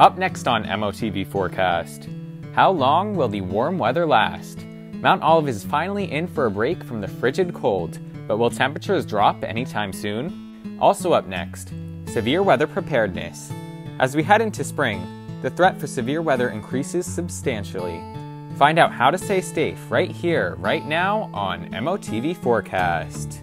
Up next on MOTV Forecast, how long will the warm weather last? Mount Olive is finally in for a break from the frigid cold, but will temperatures drop anytime soon? Also up next, severe weather preparedness. As we head into spring, the threat for severe weather increases substantially. Find out how to stay safe right here, right now on MOTV Forecast.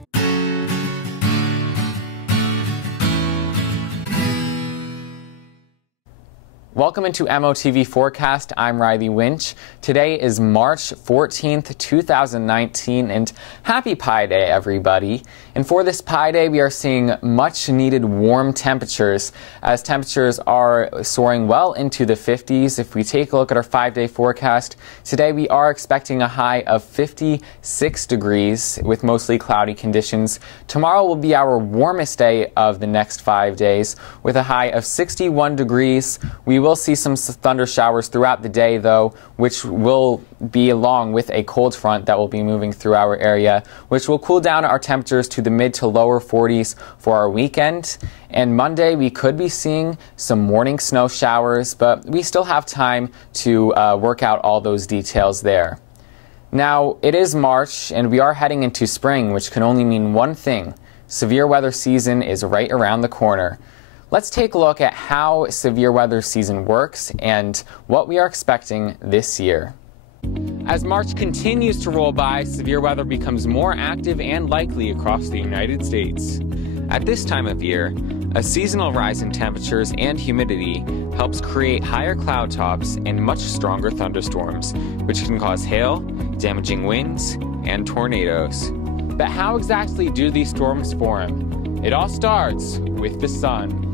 Welcome into MOTV Forecast. I'm Riley Winch. Today is March 14th, 2019, and happy Pi Day, everybody. And for this Pi Day, we are seeing much needed warm temperatures, as temperatures are soaring well into the 50s. If we take a look at our 5-day forecast, today we are expecting a high of 56 degrees with mostly cloudy conditions. Tomorrow will be our warmest day of the next 5 days with a high of 61 degrees. We will see some thunder showers throughout the day, though, which will be along with a cold front that will be moving through our area, which will cool down our temperatures to the mid to lower 40s for our weekend. And Monday, we could be seeing some morning snow showers, but we still have time to work out all those details there. Now, it is March, and we are heading into spring, which can only mean one thing. Severe weather season is right around the corner. Let's take a look at how severe weather season works and what we are expecting this year. As March continues to roll by, severe weather becomes more active and likely across the United States. At this time of year, a seasonal rise in temperatures and humidity helps create higher cloud tops and much stronger thunderstorms, which can cause hail, damaging winds, and tornadoes. But how exactly do these storms form? It all starts with the sun.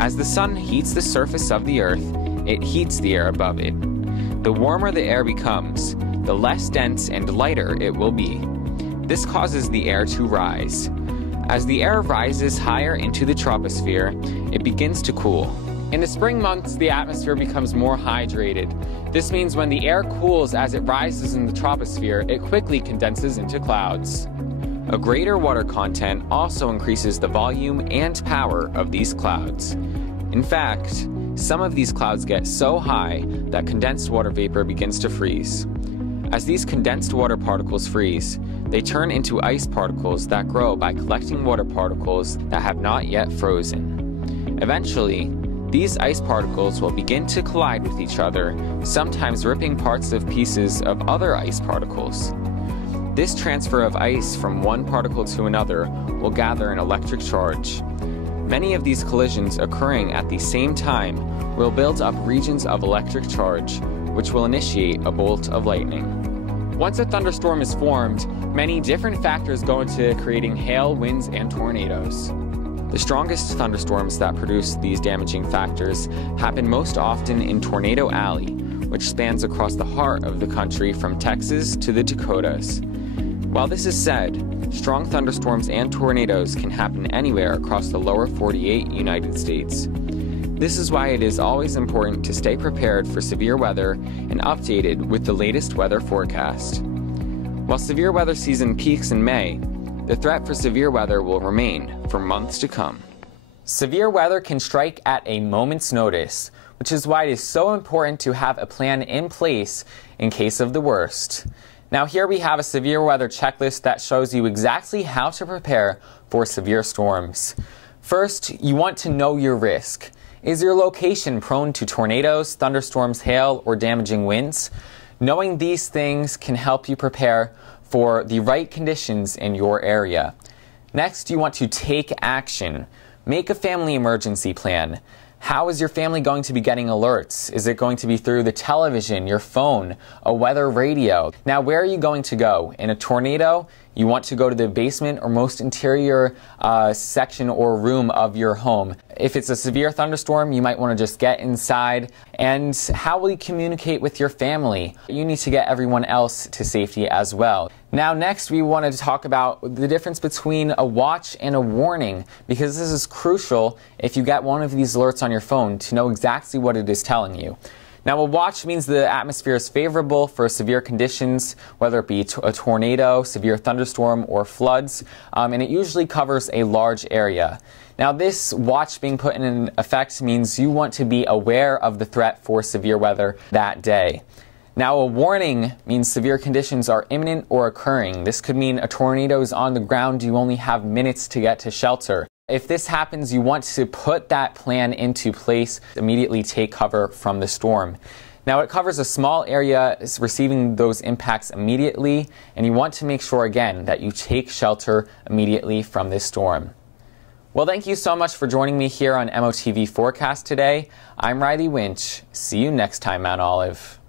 As the sun heats the surface of the earth, it heats the air above it. The warmer the air becomes, the less dense and lighter it will be. This causes the air to rise. As the air rises higher into the troposphere, it begins to cool. In the spring months, the atmosphere becomes more hydrated. This means when the air cools as it rises in the troposphere, it quickly condenses into clouds. A greater water content also increases the volume and power of these clouds. In fact, some of these clouds get so high that condensed water vapor begins to freeze. As these condensed water particles freeze, they turn into ice particles that grow by collecting water particles that have not yet frozen. Eventually, these ice particles will begin to collide with each other, sometimes ripping parts of pieces of other ice particles. This transfer of ice from one particle to another will gather an electric charge. Many of these collisions occurring at the same time will build up regions of electric charge, which will initiate a bolt of lightning. Once a thunderstorm is formed, many different factors go into creating hail, winds, and tornadoes. The strongest thunderstorms that produce these damaging factors happen most often in Tornado Alley, which spans across the heart of the country from Texas to the Dakotas. While this is said, strong thunderstorms and tornadoes can happen anywhere across the lower 48 United States. This is why it is always important to stay prepared for severe weather and updated with the latest weather forecast. While severe weather season peaks in May, the threat for severe weather will remain for months to come. Severe weather can strike at a moment's notice, which is why it is so important to have a plan in place in case of the worst. Now here we have a severe weather checklist that shows you exactly how to prepare for severe storms. First, you want to know your risk. Is your location prone to tornadoes, thunderstorms, hail, or damaging winds? Knowing these things can help you prepare for the right conditions in your area. Next, you want to take action. Make a family emergency plan. How is your family going to be getting alerts? Is it going to be through the television, your phone, a weather radio? Now, where are you going to go? In a tornado, you want to go to the basement or most interior section or room of your home. If it's a severe thunderstorm, you might want to just get inside. And how will you communicate with your family? You need to get everyone else to safety as well. Now next, we wanted to talk about the difference between a watch and a warning, because this is crucial if you get one of these alerts on your phone to know exactly what it is telling you. Now, a watch means the atmosphere is favorable for severe conditions, whether it be a tornado, severe thunderstorm, or floods, and it usually covers a large area. Now, this watch being put in effect means you want to be aware of the threat for severe weather that day. Now, a warning means severe conditions are imminent or occurring. This could mean a tornado is on the ground, you only have minutes to get to shelter. If this happens, you want to put that plan into place, immediately take cover from the storm. Now, it covers a small area receiving those impacts immediately, and you want to make sure, again, that you take shelter immediately from this storm. Well, thank you so much for joining me here on MOTV Forecast today. I'm Riley Winch. See you next time, Mount Olive.